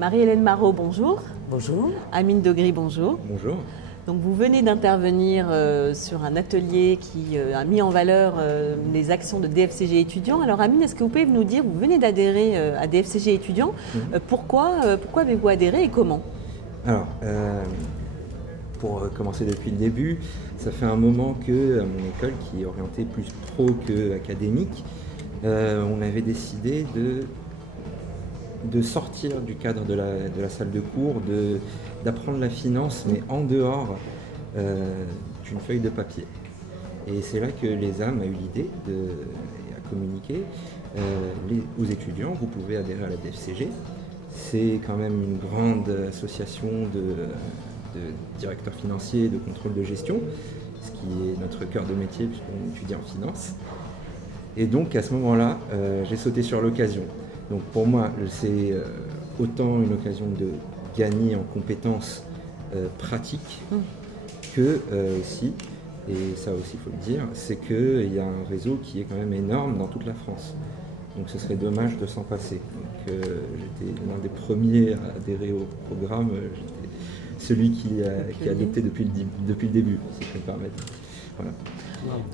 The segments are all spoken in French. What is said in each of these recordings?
Marie-Hélène Marot, bonjour. Bonjour. Amine Degri, bonjour. Bonjour. Donc vous venez d'intervenir sur un atelier qui a mis en valeur les actions de DFCG étudiants. Alors Amine, est-ce que vous pouvez nous dire, vous venez d'adhérer à DFCG étudiants, pourquoi avez-vous adhéré et comment? Alors, pour commencer depuis le début, ça fait un moment que à mon école, qui est orientée plus pro que académique, on avait décidé de sortir du cadre de la salle de cours, d'apprendre la finance, mais en dehors d'une feuille de papier. Et c'est là que les âmes a eu l'idée et a communiqué aux étudiants. Vous pouvez adhérer à la DFCG. C'est quand même une grande association de directeurs financiers et de contrôle de gestion, ce qui est notre cœur de métier puisqu'on étudie en finance. Et donc à ce moment-là, j'ai sauté sur l'occasion. Donc pour moi, c'est autant une occasion de gagner en compétences pratiques que aussi, et ça aussi il faut le dire, c'est qu'il y a un réseau qui est quand même énorme dans toute la France. Donc ce serait dommage de s'en passer. Donc j'étais l'un des premiers à adhérer au programme, j'étais celui qui a adopté depuis le début, si je peux me permettre. Voilà.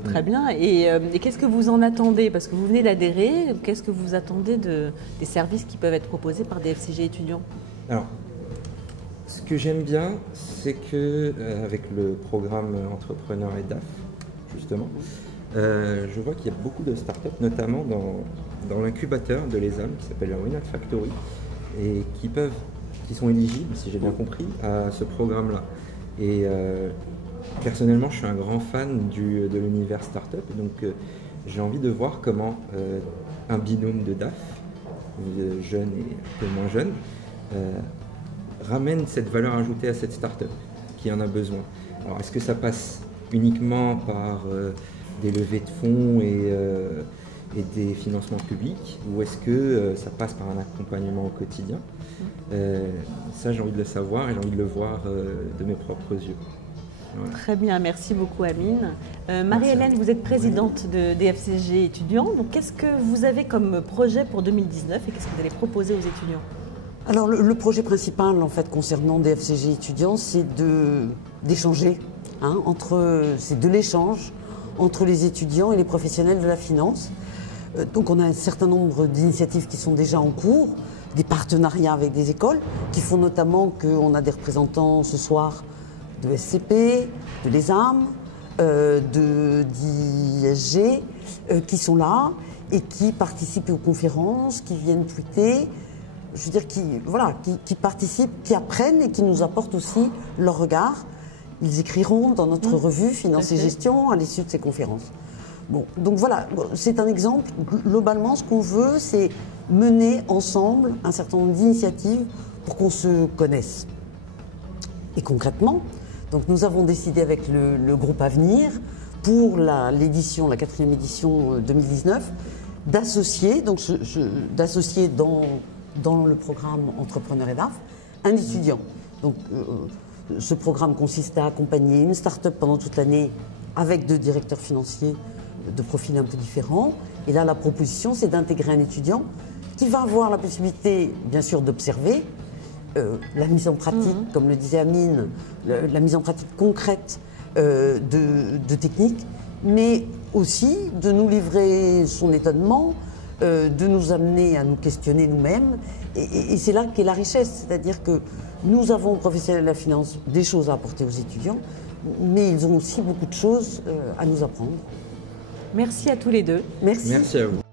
Très bien. Et qu'est-ce que vous en attendez? Parce que vous venez d'adhérer, qu'est-ce que vous attendez des services qui peuvent être proposés par DFCG étudiants? Alors, ce que j'aime bien, c'est que avec le programme Entrepreneur et DAF, justement, je vois qu'il y a beaucoup de startups, notamment dans l'incubateur de l'ESAM, qui s'appelle la Winner Factory, et qui sont éligibles, si j'ai bien compris, à ce programme-là. Et personnellement, je suis un grand fan de l'univers startup, donc j'ai envie de voir comment un binôme de DAF, jeune et un peu moins jeune, ramène cette valeur ajoutée à cette startup qui en a besoin. Alors, est-ce que ça passe uniquement par des levées de fonds et des financements publics, ou est-ce que ça passe par un accompagnement au quotidien? Ça, j'ai envie de le savoir et j'ai envie de le voir de mes propres yeux. Voilà. Très bien, merci beaucoup Amine. Marie-Hélène, vous êtes présidente de DFCG étudiants, donc qu'est-ce que vous avez comme projet pour 2019 et qu'est-ce que vous allez proposer aux étudiants? Alors le projet principal en fait concernant DFCG étudiants, c'est d'échanger, c'est de l'échange entre les étudiants et les professionnels de la finance. Donc on a un certain nombre d'initiatives qui sont déjà en cours, des partenariats avec des écoles, qui font notamment qu'on a des représentants ce soir de SCP, de l'ESAM, d'ISG, qui sont là et qui participent aux conférences, qui viennent tweeter, je veux dire, qui participent, qui apprennent et qui nous apportent aussi leur regard. Ils écriront dans notre revue Finance et Gestion à l'issue de ces conférences. Bon, donc voilà, c'est un exemple. Globalement, ce qu'on veut, c'est mener ensemble un certain nombre d'initiatives pour qu'on se connaisse. Et concrètement, donc nous avons décidé avec le groupe Avenir, pour la 4e édition 2019, d'associer dans le programme Entrepreneur et DAF un étudiant. Donc ce programme consiste à accompagner une start-up pendant toute l'année avec 2 directeurs financiers de profils un peu différents. Et là, la proposition, c'est d'intégrer un étudiant qui va avoir la possibilité, bien sûr, d'observer la mise en pratique, comme le disait Amine, la mise en pratique concrète de techniques, mais aussi de nous livrer son étonnement, de nous amener à nous questionner nous-mêmes. Et c'est là qu'est la richesse, c'est-à-dire que nous avons, aux professionnels de la finance, des choses à apporter aux étudiants, mais ils ont aussi beaucoup de choses à nous apprendre. Merci à tous les deux. Merci. Merci à vous.